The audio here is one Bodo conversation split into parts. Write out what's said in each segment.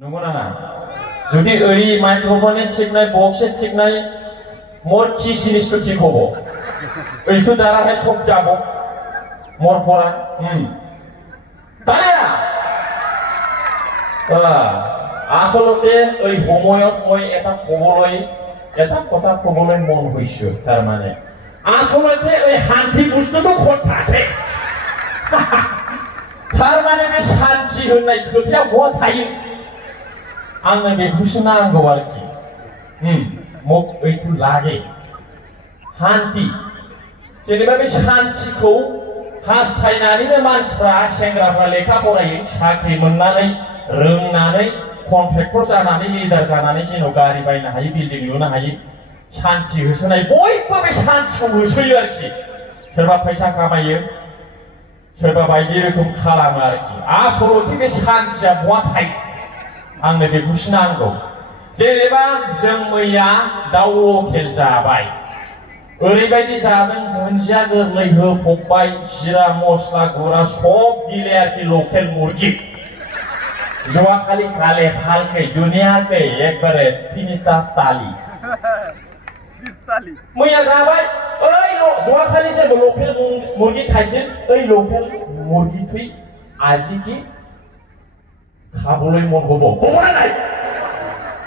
누구나 जुदि ओइ माइक्रोफोननि थिगनाय बक्सनि थिगनाय मोर की जिनिसखौ थिग हब ओइखौ दाराहाय सब যাব मोर परा তাইয়া আসলতে ওই সময়ত মই এটা কবলৈ এটা কথা কবলৈ মন হৈছো তাৰ মানে আসলতে ওই শান্তি বস্তুটো ক'ত থাকে তাৰ মানে बे শান্তি होननाय खोथाया बहा थायो आंनो बेखौसो नांगौ आरोखि মোক ओइखौ लागे शान्ति जेनेबा बे शान्तिखौ हास्थायनानैनो मानसिफ्रा सेंग्राफ्रा लेखा फरायो साख्रि मोननानै रोंनानै कन्ट्रेक्टर जानानै लिडार जानानै जेन' गारि बायनो हायो बिल्डिं लुनो हायो शान्ति होसोनाय बयबो बे शान्तिखौ होसोयो आरोखि सोरबा फैसा खामायो सोरबा बायदि रोखोम खालामो आरोखि आसलथे बे शान्तिया बहा थायो आंनो बेखौसो नांगौ जेनेबा जों मैया दाउ लकेल जाबाय ओरैबायदि जादों दुन्दिया गोरलै होफबबाय जिरा मस्ला गुरा सब दिले आरोखि लकेल मुर्गी जवाखालि गाले फालखै दुनियाखै एकबारे तिनिटा तालि मैया जाबाय ओइ जवाखालि जेबो लकेल मुर्गी खाइसिन ओइ लकेल मुर्गी थुइ आजिखि खाবলৈ মন হব হবনা নাই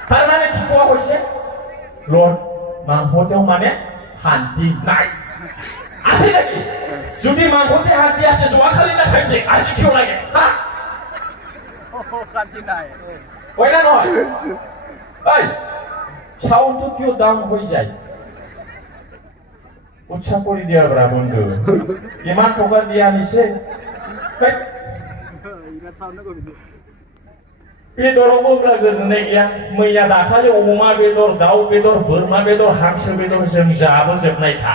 তার মানে কি কোয়া হইছে লর্ড মাংসতেও মানে শান্তি নাই আছে নাকি যদি মাংসতে শান্তি আছে জোয়াখালি না খাইছে আজি কিয় লাগে হা শান্তি নাই হয় না নয় এই চাউলটো কিয় দাম হয়ে যায় উৎসাহ করে দিয়া ব্রা বন্ধু ইমান টকা দিয়া নিছে बेदरावबो गोजोननाय गैया मैया दाखालि अमा बेदर दाउ बेदर बोरमा बेदर हांसो बेदर जों जाबोजोबनायखा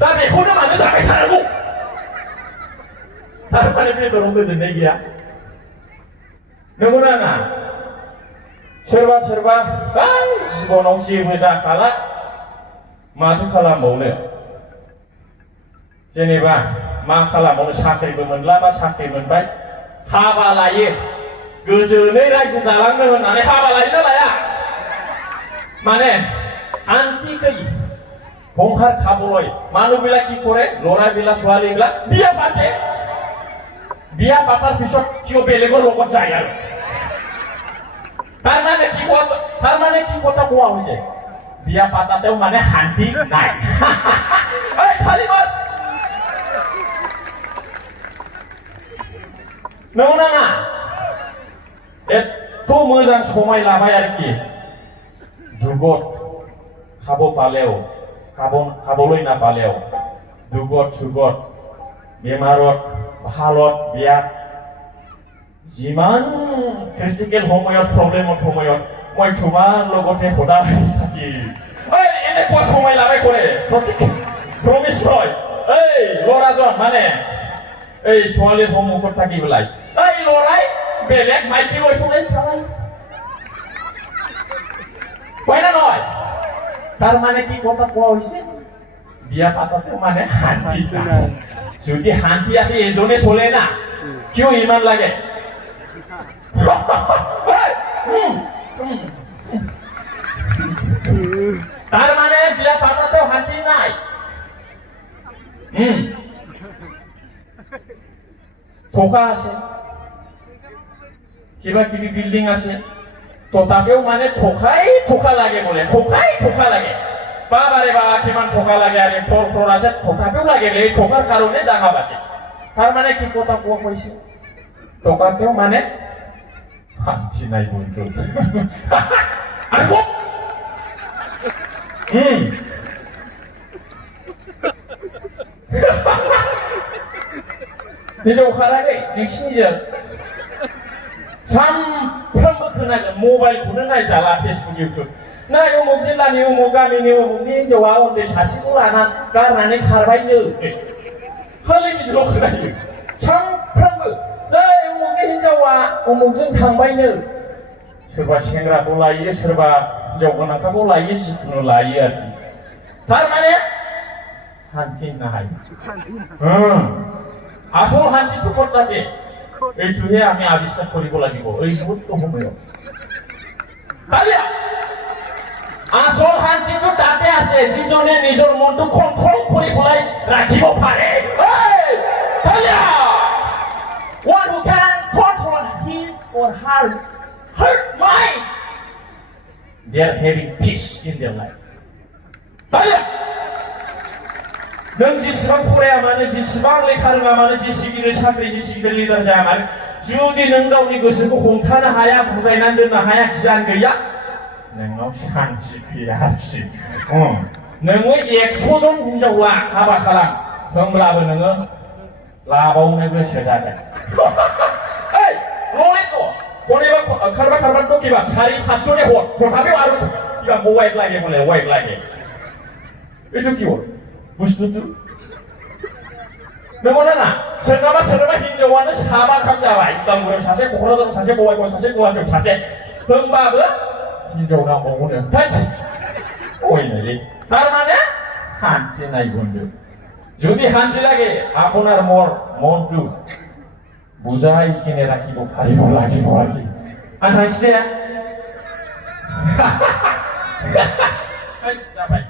दा बेखौनो मानो जाबाय थानांगौ थारमाने बेदराव गोजोननाय गैया नंगौना नङा सोरबा सोरबा जिबनाव जेबो जाखाला माथो खालामबावनो जेनेबा मा खालामबावनो साख्रिबो मोनला बा साख्रि मोनबाय हाबा लायो गोजोनै रायजो जालांनो होननानै हाबा लायोना लाया माने শান্তিকৈ সংসাৰ খাবলৈ মানুহবিলাক কি কৰে ল'ৰাবিলাক ছোৱালীবিলাক বিয়া পাতে বিয়া পাতাৰ পিছত কিয় বেলেগৰ লগত যায় আৰু তাৰ মানে কি কথা কোৱা হৈছে বিয়া পাতাতেও মানে শান্তি নাই এই খালি কৰ नंगौ नाङा एथ' मोजां समाय लाबाय आरोखि दुगत खाब पालेव खाबलै ना पालेव दुगत सुगत बेमारत हालत बियात जिमान क्रिटिकेल সময়ত प्रब्लेमत সময়ত মই তোমাৰ লগতে সদায় থাকি এই এনেকুৱা সময় লাবাই কৰে প্ৰমিছ হয় এই ল'ৰাজন মানে এই ছোৱালীৰ সন্মুখত থাকি পেলাই এই ল'ৰাই বেলেগ মাইকী লৈ পেলাই থাকাই হয় না নহয় তাৰ মানে কি কথা কোৱা হৈছে বিয়া পাতাতে মানে শান্তি নাই যদি শান্তি আছে এজনে চলে না কিয় ইমান লাগে তাৰ মানে বিয়া পাতাতেও শান্তি নাই থোকা আছে কিবা কিবি বিল্ডিং আছে তথাপিও মানে থোকা লাগে বোলে থোকা লাগে বাবাৰে বাবা কিমান থোকা লাগে আৰু ফ্লৰ আছে থোকাতেও লাগে এই থোকাৰ কাৰণে ডাঙা বাছে তাৰ মানে কি কথা কোৱা কৈছে থোকাতেও মানে শান্তি নাই বন্ধু निजौ खालाखै नोंसिनिजों सानफ्रोमबो खोनागोन मबाइलखौनो नायजाला फेसबुक इउटुब नै उमुक जिल्लानि उमुक गामिनि उमुकनि हिन्जावा उन्दै सासेखौ गारनानै खारबायनो खालि बिदिल' खोनायो सानफ्रोमबो नै उमुकनि हिन्जावा उमुकजों थांबायनो सोरबा सेंग्राखौ लायो सोरबा हिन्जाव गोनांखाखौ लायो जिखुनु लायो आरोखि थारमाने শান্তি নাই আসল শান্তি তো করতে এইটোহে আমি আৱিষ্কাৰ কৰিব লাগিব এই মুহূৰ্ত সময়ত তাইয়া আসল শান্তিটো তাতে আছে যিজনে নিজৰ মনটো কন্ট্ৰল কৰি পেলাই ৰাখিব পাৰে তাইয়া one who can control his or her mind they are having peace in their life ताया नों जिसिबां फराया मानो जिसिबां लेखा रोङा मानो जेसिगिरि साख्रि जेसिगिरि लिडार जाया मानो जुदि नों गावनि गोसोखौ हमथानो हाया बुजायनानै दोननो हाया गियान गैया नोंनाव शान्ति गैया आरोखि नोङो 100 जन हिनजावला हाबा खालाम होमब्लाबो नोङो लाबावनो गोसो जागोन ओइ नलेज कोनेबा खारबा तो किबा 4-500 ने हर तथापिও आरो किबा मोबाइल লাগে বলে ওয়াইক লাগে itu kiwo bustutu नंगौना ना सोरनाबा हिनजावानो साबाथाम जाबाय गामियाव सासे क'क्राझाराव सासे बङाइगावआव सासे गुवाहाटीयाव सासे होमबाबो हिनजाव नांबावगौनो ओइनोलै तारमाने শান্তি নাই বন্ধু যদি শান্তি লাগে আপোনাৰ মনটো বুজাই কিনে ৰাখিব পাৰিব লাগিব আকি আন হাসিয়া যাবাই